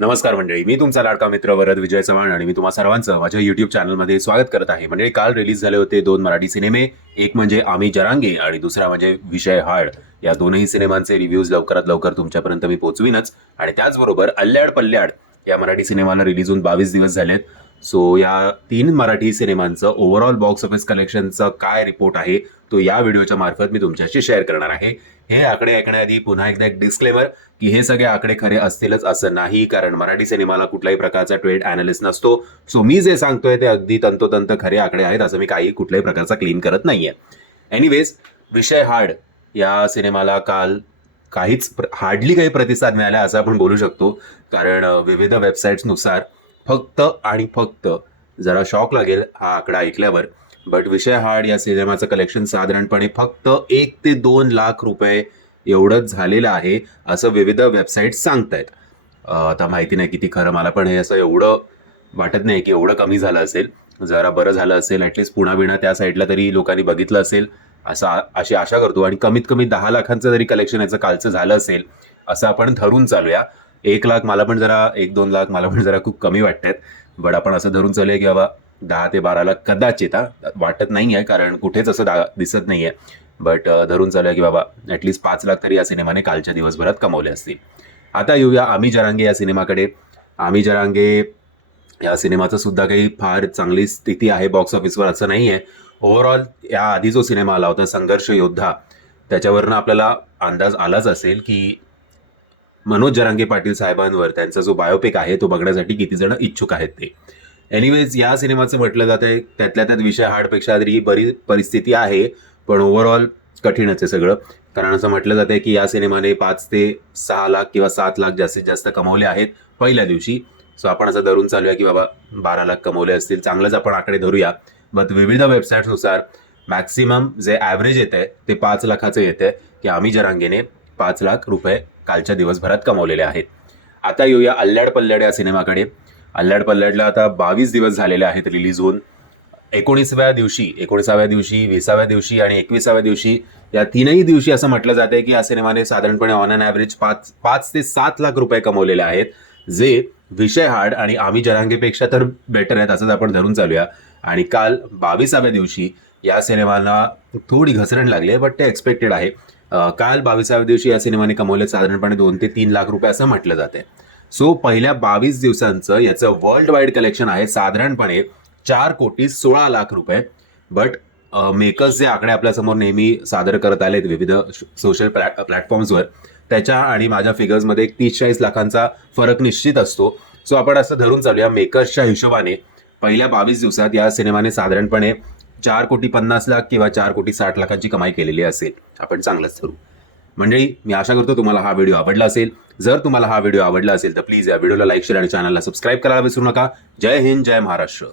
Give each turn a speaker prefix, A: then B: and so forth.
A: नमस्कार मंडळी मी तुमचा लाडका मित्र वरद विजय चव्हाण आणि मी तुम्हा सर्वांचं माझ्या युट्यूब चॅनलमध्ये स्वागत करत आहे. म्हणजे काल रिलीज झाले होते दोन मराठी सिनेमे एक म्हणजे आम्ही जरांगे आणि दुसरा म्हणजे विषय हाड. या दोनही सिनेमांचे रिव्ह्यूज लवकरात लवकर तुमच्यापर्यंत मी पोहोचवीनच. आणि त्याचबरोबर अल्ल्याड पल्ल्याड या मराठी सिनेमाला रिलीज होऊन बावीस दिवस झालेत. सो या तीन मराठी सिनेमांचं ओव्हरऑल बॉक्स ऑफिस कलेक्शनचा काय रिपोर्ट आहे तो या व्हिडिओच्या मार्फत मी तुमच्याशी शेअर करणार आहे. हे आकडे ऐकण्याआधी पुन्हा एकदा एक डिस्क्लेमर की हे सगळे आकडे खरे असतीलच असं नाही कारण मराठी सिनेमाला कुठल्याही प्रकारचा ट्रेड अनालिस्ट नसतो. सो मी जे सांगतोय ते अगदी तंतोतंत खरे आकडे आहेत असं मी काही कुठल्याही प्रकारचा क्लेम करत नाहीये. एनिवेज विषय हार्ड या सिनेमाला काल काहीच हार्डली काही प्रतिसाद मिळाला असं आपण बोलू शकतो. कारण विविध वेबसाईट्सनुसार फक्त आणि फक्त जरा शॉक लागेल हा आकडा ऐकल्यावर. बट विषय हार्ड या सिनेमाचं कलेक्शन साधारणपणे फक्त एक ते दोन लाख रुपये एवढंच झालेलं आहे असं विविध वेबसाईट सांगतायत. आहेत आता माहिती नाही किती खरं मला पण हे असं एवढं वाटत नाही की एवढं कमी झालं असेल. जरा बरं झालं असेल ॲटलिस्ट पुन्हा बिणा त्या साईडला तरी लोकांनी बघितलं असेल. असं अशी आशा करतो. आणि कमीत कमी दहा लाखांचं जरी कलेक्शन याचं कालचं झालं असेल असं आपण धरून चालूया. एक लाख मला पण जरा एक दोन लाख मला पण जरा खूप कमी वाटतात. बट आपण असं धरून चालूया की बाबा दहा ते बारा लाख कदाचित हा वाटत नाही आहे कारण कुठेच असं दा दिसत नाही आहे बट धरून चालूया की बाबा ॲटलिस्ट पाच लाख तरी या सिनेमाने कालच्या दिवसभरात कमवले असतील. आता येऊया आम्ही जरांगे या सिनेमाकडे. आम्ही जरांगे या सिनेमाचं सुद्धा काही फार चांगली स्थिती आहे बॉक्स ऑफिसवर असं नाही आहे ओव्हरऑल या आधी जो सिनेमा आला होता संघर्ष योद्धा त्याच्यावरनं आपल्याला अंदाज आलाच असेल की मनोज जरांगे पाटील साहेबांवर त्यांचा जो बायोपिक आहे तो बघण्यासाठी किती जण इच्छुक आहेत ते. एनिवेज या सिनेमाचं म्हटलं जात आहे त्यातल्या त्यात विषय हार्डपेक्षा तरी बरी परिस्थिती आहे पण ओव्हरऑल कठीणच आहे सगळं. कारण असं म्हटलं जातं आहे की या सिनेमाने पाच ते सहा लाख किंवा सात लाख जास्तीत जास्त कमवले आहेत पहिल्या दिवशी. सो आपण असं धरून चालूया की बाबा बारा लाख कमवले असतील चांगलंच आपण आकडे धरूया. बट विविध वेबसाईट्सनुसार मॅक्सिमम जे ॲव्हरेज येत आहे ते पाच लाखाचं येत आहे की आम्ही जरांगेने पाच लाख रुपये कालच्या दिवसभरात कमवलेले आहेत. आता येऊया अल्लाड पल्लड या सिनेमाकडे. अल्लाड पल्लडला आता बावीस दिवस झालेले आहेत रिलीज होऊन. एकोणीसव्या दिवशी एकोणीसाव्या दिवशी विसाव्या दिवशी आणि एकविसाव्या दिवशी या तीनही दिवशी असं म्हटलं जाते की या सिनेमाने साधारणपणे ऑन अन ॲव्हरेज पाच पाच ते सात लाख रुपये कमवलेले आहेत जे विषय हार्ड आणि आम्ही जरांगेपेक्षा तर बेटर आहेत असंच आपण धरून चालूया. आणि काल बावीसाव्या दिवशी या सिनेमाला थोडी घसरण लागली आहे बट ते एक्सपेक्टेड आहे. काल बावीसाव्या दिवशी या सिनेमाने कमवले साधारणपणे दोन ते तीन लाख रुपये असं म्हटलं जाते सो पहिल्या बावीस दिवसांचं याचं वर्ल्ड वाईड कलेक्शन आहे साधारणपणे चार कोटी सोळा लाख रुपये. बट मेकर्स जे आकडे आपल्यासमोर नेहमी सादर करत आलेत विविध सोशल प्लॅट प्लॅटफॉर्म्सवर त्याच्या आणि माझ्या फिगर्समध्ये एक तीस चाळीस लाखांचा फरक निश्चित असतो. सो आपण असं धरून चालूया. मेकर्सच्या हिशोबाने पहिल्या बावीस दिवसात या सिनेमाने साधारणपणे चार कोटी पन्नास लाख किंवा चार कोटी साठ लाखाची कमाई केलेली असेल आपण चांगलंच ठरू मंडळी मी आशा करतो तुम्हाला हा व्हिडिओ आवडला असेल. जर तुम्हाला हा व्हिडिओ आवडला असेल तर प्लीज या व्हिडिओला लाईक शेअर आणि चॅनलला सबस्क्राईब करायला विसरू नका. जय हिंद जय महाराष्ट्र.